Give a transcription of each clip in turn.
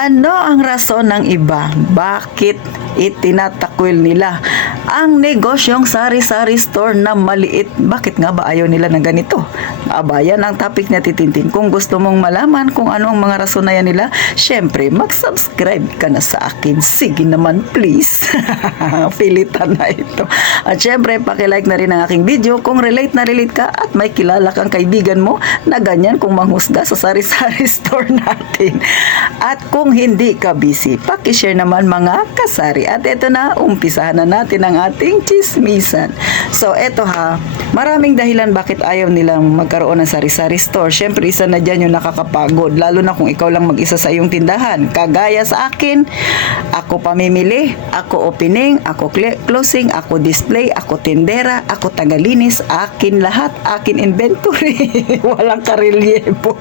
Ano ang rason ng iba? Bakit itinatakwil nila ang negosyong sari-sari store na maliit? Bakit nga ba ayaw nila ng ganito? Aba, yan ang topic na titintin. Kung gusto mong malaman kung ano ang mga rason na yan nila, syempre, mag-subscribe ka na sa akin. Sige naman, please. Pilitan na ito. At syempre, pakilike na rin ang aking video kung relate na relate ka at may kilala kang kaibigan mo na ganyan kung manghusga sa sari-sari store natin. At kung hindi ka busy, pakishare naman mga kasari. At ito na, umpisahan na natin ang ating chismisan. So, eto ha, maraming dahilan bakit ayaw nilang magkaroon ng sari-sari store. Syempre, isa na dyan yung nakakapagod. Lalo na kung ikaw lang mag-isa sa iyong tindahan. Kagaya sa akin, ako pamimili, ako opening, ako closing, ako display, ako tindera, ako tagalinis, akin lahat, akin inventory. Walang karelyebo.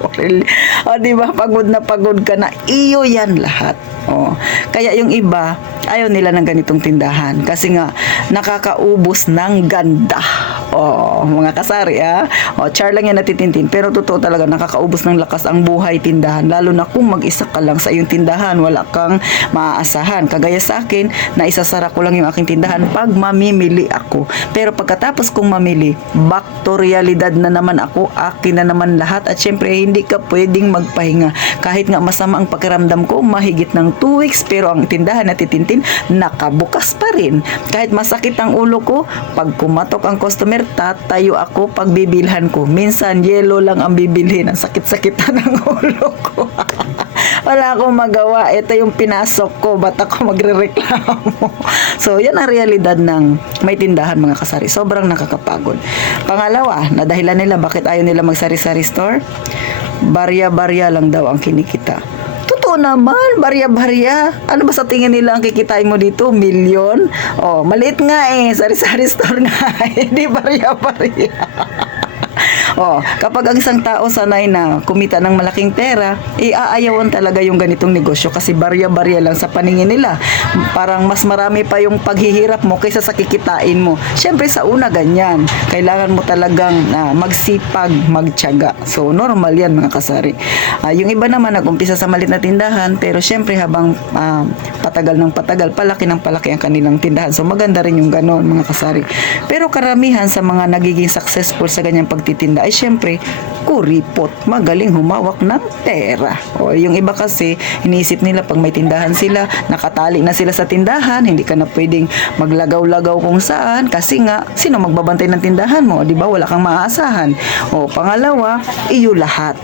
O, diba, pagod na pagod ka na, iyo yan lahat. O, kaya yung iba, ayaw nila ng ganitong tindahan. Kasi nga, nakakaubos ng ganda. O, mga kasari, O, char lang yan natitintin. Pero totoo talaga, nakakaubos ng lakas ang buhay tindahan. Lalo na kung mag-isa ka lang sa iyong tindahan, wala kang maaasahan. Kagaya sa akin, na isasara ko lang yung aking tindahan pag mamimili ako. Pero pagkatapos kong mamili, back to realidad na naman ako, akin na naman lahat. At syempre, hindi ka pwedeng magpahinga. Kahit nga masama ang pakiramdam ko, mahigit ng 2 weeks, pero ang tindahan na titintin, nakabukas pa rin. Kahit masakit ang ulo ko, pag kumatok ang customer, tatayo ako pag bibilhan ko. Minsan, yelo lang ang bibilhin. Ang sakit-sakitan ng ulo ko. Wala akong magawa. Ito yung pinasok ko. Ba't ako magre-reklamo? So, yan ang realidad ng may tindahan, mga kasari. Sobrang nakakapagod. Pangalawa, na dahilan nila bakit ayaw nila magsari-sari store? Barya-barya lang daw ang kinikita. Totoo naman, barya-barya. Ano ba sa tingin nila ang kikitain mo dito? Milyon? Oh, maliit nga sari-sari store nga. Hindi barya-barya. Oh, kapag ang isang tao sanay na kumita ng malaking pera, aayawan talaga yung ganitong negosyo kasi barya-barya lang sa paningin nila. Parang mas marami pa yung paghihirap mo kaysa sa kikitain mo. Syempre sa una ganyan, kailangan mo talagang magsipag, magtiyaga. So normal yan, mga kasari. Yung iba naman nag-umpisa sa maliit na tindahan, pero syempre habang patagal ng patagal, palaki ng palaki ang kanilang tindahan. So maganda rin yung ganon, mga kasari. Pero karamihan sa mga nagiging successful sa ganyang pagtitinda ay syempre kuripot, magaling humawak ng pera. O yung iba kasi iniisip nila pag may tindahan sila, nakatali na sila sa tindahan, hindi ka na pwedeng maglagaw-lagaw kung saan kasi nga sino magbabantay ng tindahan mo, di ba? Wala kang maaasahan. O pangalawa, iyo lahat.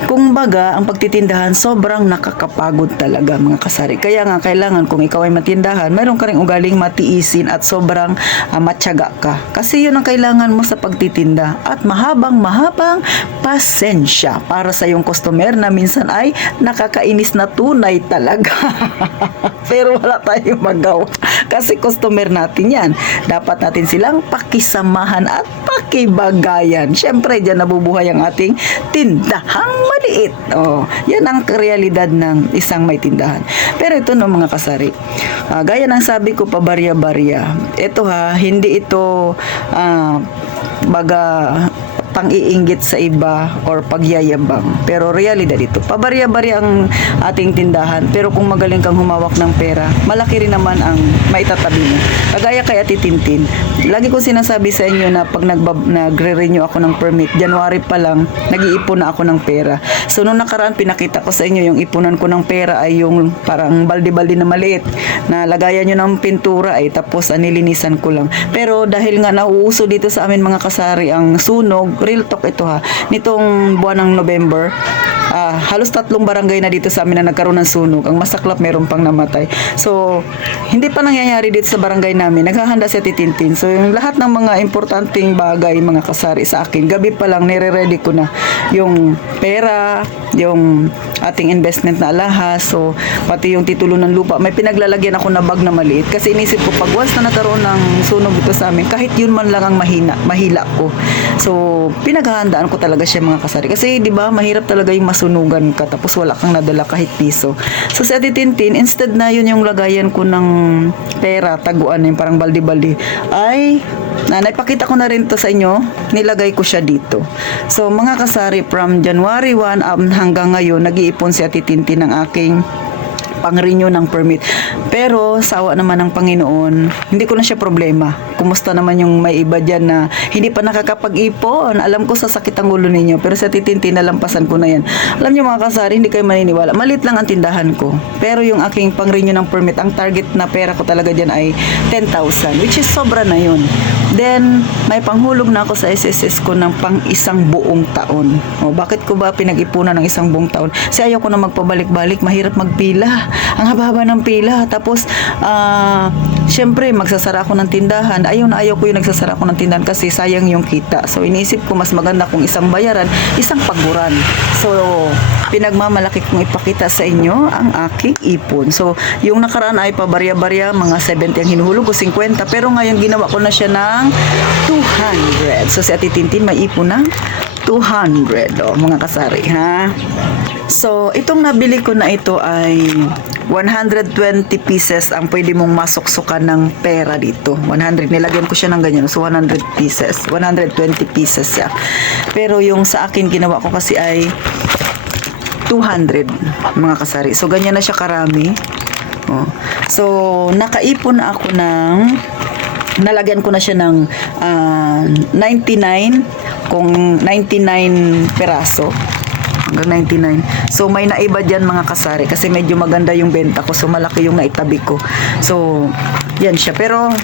Kung baga, ang pagtitindahan sobrang nakakapagod talaga, mga kasari. Kaya nga, kailangan kung ikaw ay matindahan, mayroon ka rin ugaling matiisin at sobrang matyaga ka. Kasi yun ang kailangan mo sa pagtitinda. At mahabang pasensya para sa yung customer na minsan ay nakakainis na tunay talaga. Pero wala tayong magawa. Kasi customer natin yan. Dapat natin silang pakisamahan at pakibagayan. Siyempre, dyan nabubuhay ang ating tindahang maliit. Oh, yan ang realidad ng isang may tindahan. Pero ito no, mga kasari. Gaya ng sabi ko, pabarya-barya. Ito hindi ito baga pang-iinggit sa iba or pagyayabang. Pero realidad ito. Pabarya-barya ang ating tindahan. Pero kung magaling kang humawak ng pera, malaki rin naman ang maitatabi mo. Kagaya kay Ate Tintin, lagi ko sinasabi sa inyo na pag nagre-renew ako ng permit, January pa lang, nag-iipon na ako ng pera. So, nung nakaraan, pinakita ko sa inyo yung ipunan ko ng pera ay yung parang balde-balde na maliit na lagayan nyo ng pintura tapos nilinisan ko lang. Pero dahil nga nauuso dito sa amin, mga kasari, ang sunog, real talk ito nitong buwan ng November, halos 3 barangay na dito sa amin na nagkaroon ng sunog. Ang masaklap, meron pang namatay. So, hindi pa nangyayari dito sa barangay namin. Naghahanda si Titintin. So, yung lahat ng mga importanteng bagay, mga kasari sa akin, gabi pa lang, nire-ready ko na yung pera, yung ating investment na alahas, so, pati yung titulo ng lupa. May pinaglalagyan ako na bag na maliit. Kasi inisip ko, pag once na nagkaroon ng sunog dito sa amin, kahit yun man lang ang mahila ko. So, pinaghahandaan ko talaga siya, mga kasari. Kasi, di ba, mahirap talaga yung nasunugan ka tapos wala kang nadala kahit piso. So si Ate Tintin, instead na yun yung lagayan ko ng pera, taguan yung parang baldi-baldi, ay naipakita ko na rin to sa inyo, nilagay ko siya dito. So mga kasari, from January 1 hanggang ngayon, nag-iipon si Ate Tintin ng aking pang-renew ng permit. Pero sa awa naman ng Panginoon, hindi ko na siya problema. Kumusta naman yung may iba dyan na hindi pa nakakapag-ipon? Alam ko sasakit ang ulo ninyo, pero sa titintin nalampasan ko na yan. Alam niyo mga kasari, hindi kayo maniniwala. Malit lang ang tindahan ko. Pero yung aking pang-renew ng permit, ang target na pera ko talaga dyan ay 10,000, which is sobra na yun. Then, may panghulog na ako sa SSS ko ng pang isang buong taon. O, bakit ko ba pinag-ipunan ng isang buong taon? Kasi ayaw ko na magpabalik-balik, mahirap magpila. Ang haba-haba ng pila. Tapos, syempre, magsasara ako ng tindahan. Ayaw ko yung nagsasara ako ng tindahan kasi sayang yung kita. So, iniisip ko, mas maganda kung isang bayaran, isang paguran. So, pinagmamalaki kong ipakita sa inyo ang aking ipon. So, yung nakaraan ay pabarya-barya, mga 70 ang hinuhulog ko, 50. Pero ngayon, ginawa ko na siya ng 200. So, si Ate Tintin may ipon ng 200. O, mga kasari, ha? So, itong nabili ko na ito ay 120 pieces ang pwede mong masuksukan ng pera dito. 100, nilagyan ko siya ng ganyan. So, 100 pieces. 120 pieces siya. Pero yung sa akin ginawa ko kasi ay 200, mga kasari. So, ganyan na siya karami. Oh. So, nakaipon na ako ng nalagyan ko na siya ng 99 kung 99 peraso hanggang 99. So may naiba dyan mga kasari kasi medyo maganda yung benta ko, so malaki yung naitabi ko. So yan siya, pero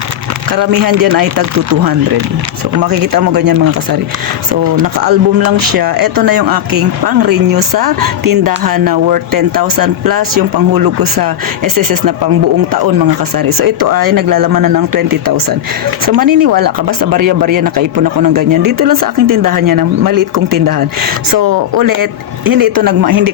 karamihan dyan ay tag 200. So kung makikita mo ganyan mga kasari, so naka-album lang siya. Ito na yung aking pang-renew sa tindahan na worth 10,000 plus yung panghulog ko sa SSS na pang buong taon mga kasari. So ito ay naglalaman na ng 20,000. So maniniwala ka ba sa barya-barya nakaipon ako ng ganyan? Dito lang sa aking tindahan niya, ng maliit kong tindahan. So ulit, hindi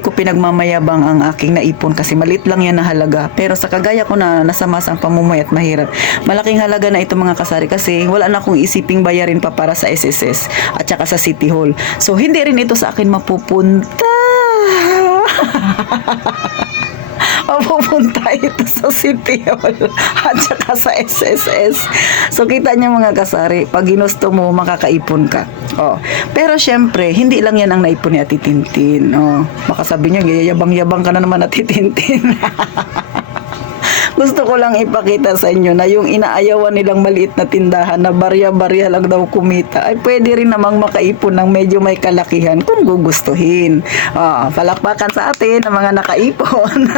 ko pinagmamayabang ang aking naipon kasi maliit lang yan na halaga. Pero sa kagaya ko na nasa masang pamumuhay at mahirap, malaking halaga na ito mga kasari kasi wala na akong isiping bayarin pa para sa SSS at saka sa City Hall. So hindi rin ito sa akin mapupunta. Mapupunta ito sa City Hall at saka sa SSS. So kita niyo mga kasari, pag ginusto mo makakaipon ka. Oh. Pero syempre, hindi lang yan ang naipon ni Ate Tintin. Oh. Makasabi niya, yabang-yabang ka na naman Ate Tintin. Gusto ko lang ipakita sa inyo na yung inaayawan nilang maliit na tindahan na barya-barya lang daw kumita ay pwede rin namang makaipon ng medyo may kalakihan kung gugustuhin. Palakpakan sa atin ng mga nakaipon.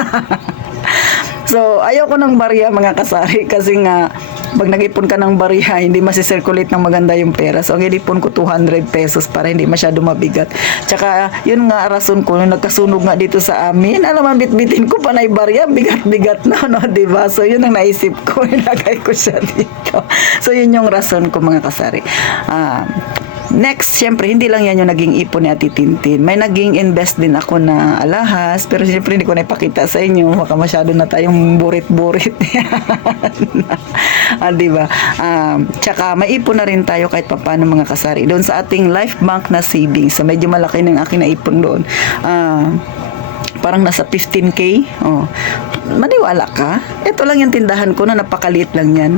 So, ayaw ko ng barya mga kasari kasi nga pag nag-ipon ka ng barya, hindi masisirculate ng maganda yung pera. So, ang inipon ko 200 pesos para hindi masyado mabigat. Tsaka, yun nga rason ko, nung nagkasunog nga dito sa amin, alam mo, bitbitin ko pa na yung barya, bigat-bigat na, no, diba? So, yun ang naisip ko, ilagay ko siya dito. So, yun yung rason ko mga kasari. Next, syempre, hindi lang yan yung naging ipon ni Ate Tintin. May naging invest din ako na alahas, pero syempre hindi ko na ipakita sa inyo. Baka masyado na tayong burit-burit. Diba? Tsaka, may ipon na rin tayo kahit papaano mga kasari. Doon sa ating Life Bank na savings. So, medyo malaki ng aking naipon doon. Parang nasa 15K. Oh. Maniwala ka? Ito lang yung tindahan ko na napakaliit lang yan.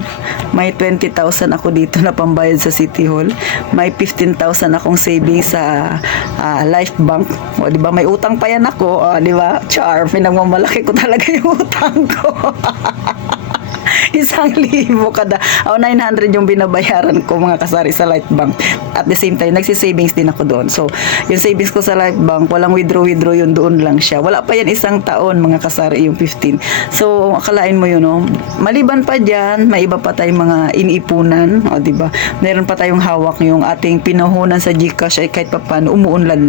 May 20,000 ako dito na pambayad sa City Hall. May 15,000 akong savings sa Life Bank. O, di ba? May utang pa yan ako. O, di ba? Char, pinagmamalaki ko talaga yung utang ko. 1,000 kada. 900 yung binabayaran ko mga kasari sa Life Bank. At the same time, nagsisavings din ako doon. So, yung savings ko sa Life Bank, walang withdraw yun, doon lang siya. Wala pa yan isang taon mga kasari, yung 15. So, akalain mo yun, no? Maliban pa dyan, may iba pa tayong mga iniipunan. O, diba? Meron pa tayong hawak yung ating pinahunan sa GCash ay kahit pa paano, umuunlad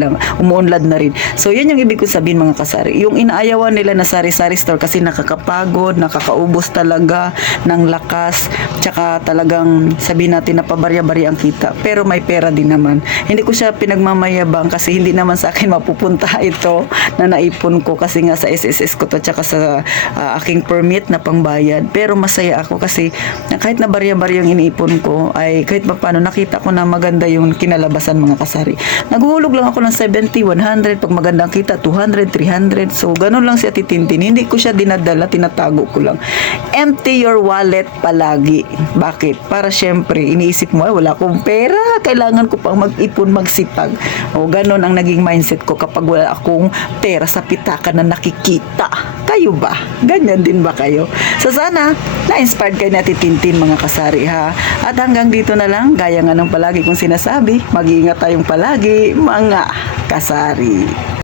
na rin. So, yan yung ibig ko sabihin mga kasari. Yung inaayawan nila na sari-sari store kasi nakakapagod, nakakaubos talaga. ng lakas, tsaka talagang sabihin natin na pabarya-barya ang kita. Pero may pera din naman. Hindi ko siya pinagmamayabang kasi hindi naman sa akin mapupunta ito na naipon ko kasi nga sa SSS ko to tsaka sa aking permit na pangbayad. Pero masaya ako kasi kahit na barya-barya yung iniipon ko ay kahit paano nakita ko na maganda yung kinalabasan mga kasari. Naghuhulog lang ako ng 70, 100, pag magandang kita 200, 300. So ganun lang siya titintin. Hindi ko siya dinadala, tinatago ko lang. Empty your wallet palagi. Bakit? Para syempre iniisip mo ay wala akong pera, kailangan ko pang mag-ipon, magsipag. O ganun ang naging mindset ko kapag wala akong pera sa pitaka na nakikita. Kayo ba? Ganyan din ba kayo? So sana na-inspired kayo na titintin mga kasari ha. At hanggang dito na lang, gaya nga ng palagi kong sinasabi, mag-iingat tayong palagi mga kasari.